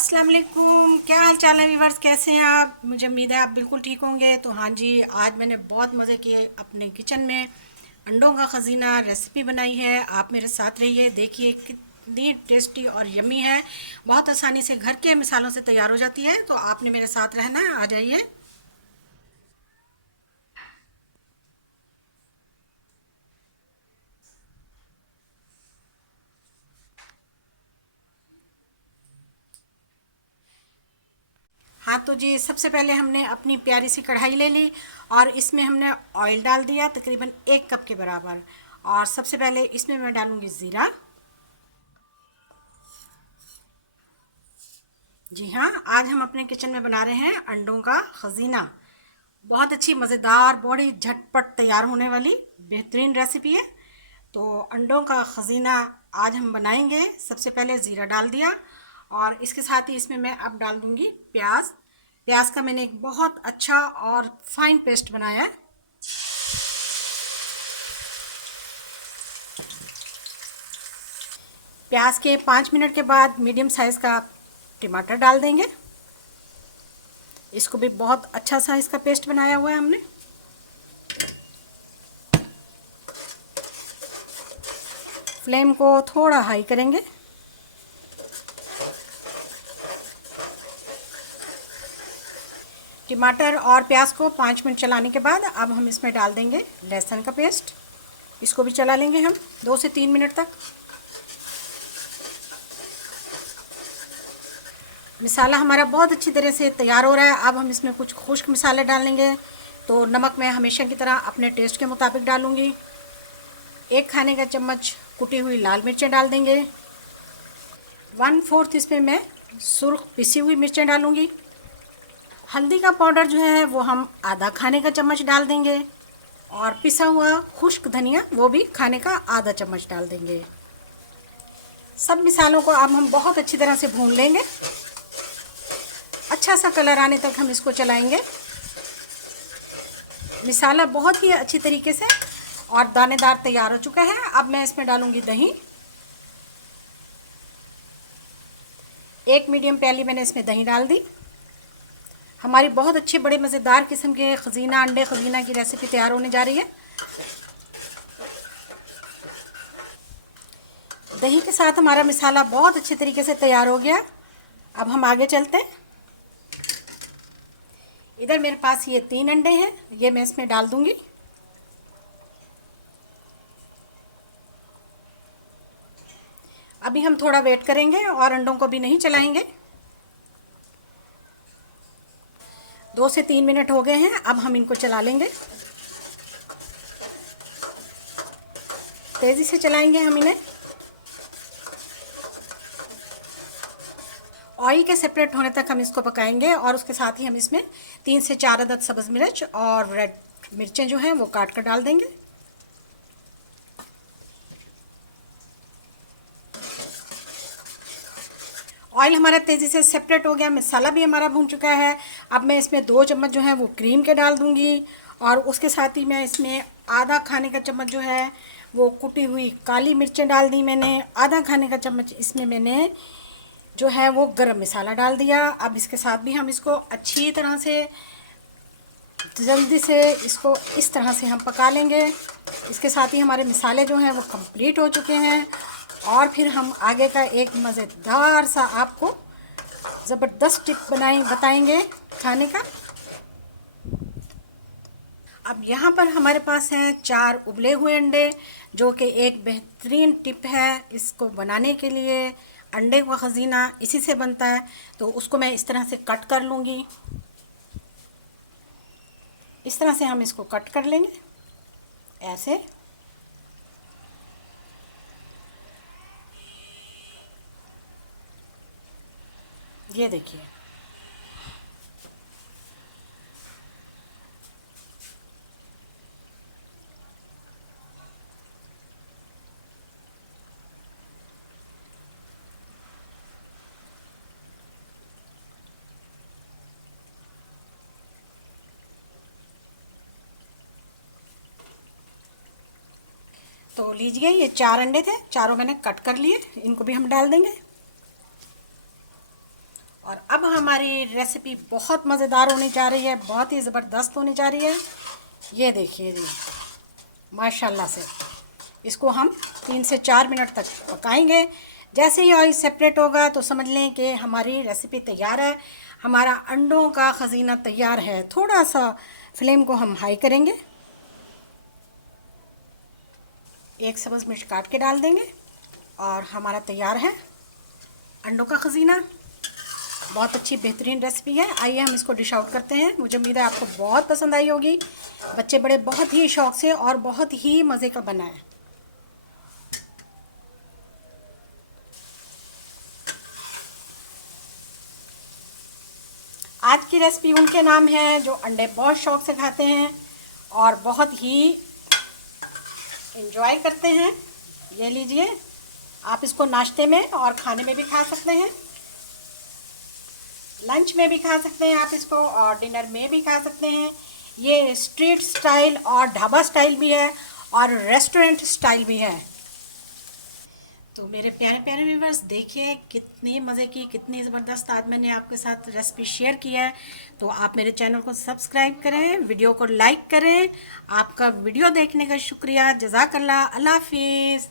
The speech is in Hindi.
अस्सलाम वालेकुम। क्या हाल चाल है व्यूवर्स, कैसे हैं आप? मुझे उम्मीद है आप बिल्कुल ठीक होंगे। तो हाँ जी, आज मैंने बहुत मज़े किए अपने किचन में। अंडों का खजीना रेसिपी बनाई है। आप मेरे साथ रहिए, देखिए कितनी टेस्टी और यम्मी है। बहुत आसानी से घर के मिसालों से तैयार हो जाती है। तो आपने मेरे साथ रहना है, आ जाइए। हाँ तो जी, सबसे पहले हमने अपनी प्यारी सी कढ़ाई ले ली और इसमें हमने ऑयल डाल दिया तकरीबन 1 कप के बराबर। और सबसे पहले इसमें मैं डालूंगी ज़ीरा। जी हाँ, आज हम अपने किचन में बना रहे हैं अंडों का खजीना। बहुत अच्छी मज़ेदार, बड़ी झटपट तैयार होने वाली बेहतरीन रेसिपी है। तो अंडों का खजीना आज हम बनाएंगे। सबसे पहले ज़ीरा डाल दिया और इसके साथ ही इसमें मैं अब डाल दूंगी प्याज। प्याज का मैंने एक बहुत अच्छा और फाइन पेस्ट बनाया है। प्याज के 5 मिनट के बाद मीडियम साइज़ का टमाटर डाल देंगे। इसको भी बहुत अच्छा सा इसका पेस्ट बनाया हुआ है हमने। फ्लेम को थोड़ा हाई करेंगे। टमाटर और प्याज को 5 मिनट चलाने के बाद अब हम इसमें डाल देंगे लहसुन का पेस्ट। इसको भी चला लेंगे हम 2 से 3 मिनट तक। मसाला हमारा बहुत अच्छी तरह से तैयार हो रहा है। अब हम इसमें कुछ खुश्क मसाले डालेंगे। तो नमक मैं हमेशा की तरह अपने टेस्ट के मुताबिक डालूंगी। 1 खाने का चम्मच कुटी हुई लाल मिर्चें डाल देंगे। 1/4 इसमें मैं सुर्ख पिसी हुई मिर्चें डालूंगी। हल्दी का पाउडर जो है वो हम आधा खाने का चम्मच डाल देंगे। और पिसा हुआ खुश्क धनिया वो भी खाने का आधा चम्मच डाल देंगे। सब मिसालों को अब हम बहुत अच्छी तरह से भून लेंगे। अच्छा सा कलर आने तक हम इसको चलाएंगे। मिसाला बहुत ही अच्छी तरीके से और दानेदार तैयार हो चुका है। अब मैं इसमें डालूंगी दही। 1 मीडियम प्याली मैंने इसमें दही डाल दी। हमारी बहुत अच्छी बड़े मज़ेदार किस्म के खजीना, अंडे खजीना की रेसिपी तैयार होने जा रही है। दही के साथ हमारा मसाला बहुत अच्छे तरीके से तैयार हो गया। अब हम आगे चलते हैं। इधर मेरे पास ये 3 अंडे हैं, ये मैं इसमें डाल दूंगी। अभी हम थोड़ा वेट करेंगे और अंडों को भी नहीं चलाएंगे। 2 से 3 मिनट हो गए हैं, अब हम इनको चला लेंगे। तेज़ी से चलाएंगे हम इन्हें। ऑयल के सेपरेट होने तक हम इसको पकाएंगे और उसके साथ ही हम इसमें 3 से 4 अदद सब्ज़ मिर्च और रेड मिर्चें जो हैं वो काट कर डाल देंगे। ऑयल हमारा तेज़ी से सेपरेट हो गया, मसाला भी हमारा भून चुका है। अब मैं इसमें 2 चम्मच जो है वो क्रीम के डाल दूंगी और उसके साथ ही मैं इसमें आधा खाने का चम्मच जो है वो कुटी हुई काली मिर्चें डाल दी मैंने। आधा खाने का चम्मच इसमें मैंने जो है वो गरम मसाला डाल दिया। अब इसके साथ भी हम इसको अच्छी तरह से जल्दी से इसको इस तरह से हम पका लेंगे। इसके साथ ही हमारे मसाले जो हैं वो कंप्लीट हो चुके हैं। और फिर हम आगे का एक मज़ेदार सा आपको ज़बरदस्त टिप बताएंगे खाने का। अब यहाँ पर हमारे पास हैं 4 उबले हुए अंडे, जो कि एक बेहतरीन टिप है इसको बनाने के लिए। अंडे का खजीना इसी से बनता है। तो उसको मैं इस तरह से कट कर लूँगी। इस तरह से हम इसको कट कर लेंगे ऐसे। ये देखिए, तो लीजिए ये 4 अंडे थे, चारों मैंने कट कर लिए। इनको भी हम डाल देंगे और अब हमारी रेसिपी बहुत मज़ेदार होने जा रही है, बहुत ही ज़बरदस्त होने जा रही है। ये देखिए जी, माशाल्लाह से इसको हम 3 से 4 मिनट तक पकाएंगे। जैसे ही ऑयल सेपरेट होगा तो समझ लें कि हमारी रेसिपी तैयार है, हमारा अंडों का खजीना तैयार है। थोड़ा सा फ्लेम को हम हाई करेंगे, 1 सब्ज़ मिर्च काट के डाल देंगे और हमारा तैयार है अंडों का खजीना। बहुत अच्छी बेहतरीन रेसिपी है। आइए हम इसको डिश आउट करते हैं। मुझे उम्मीद है आपको बहुत पसंद आई होगी। बच्चे बड़े बहुत ही शौक से और बहुत ही मज़े का बना है। आज की रेसिपी उनके नाम है जो अंडे बहुत शौक से खाते हैं और बहुत ही एंजॉय करते हैं। ये लीजिए, आप इसको नाश्ते में और खाने में भी खा सकते हैं, लंच में भी खा सकते हैं आप इसको, और डिनर में भी खा सकते हैं। ये स्ट्रीट स्टाइल और ढाबा स्टाइल भी है और रेस्टोरेंट स्टाइल भी है। तो मेरे प्यारे प्यारे व्यूवर्स, देखिए कितनी मज़े की, कितनी ज़बरदस्त आज मैंने आपके साथ रेसिपी शेयर की है। तो आप मेरे चैनल को सब्सक्राइब करें, वीडियो को लाइक करें। आपका वीडियो देखने का शुक्रिया। जज़ाकल्लाह। अल्लाह हाफिज़।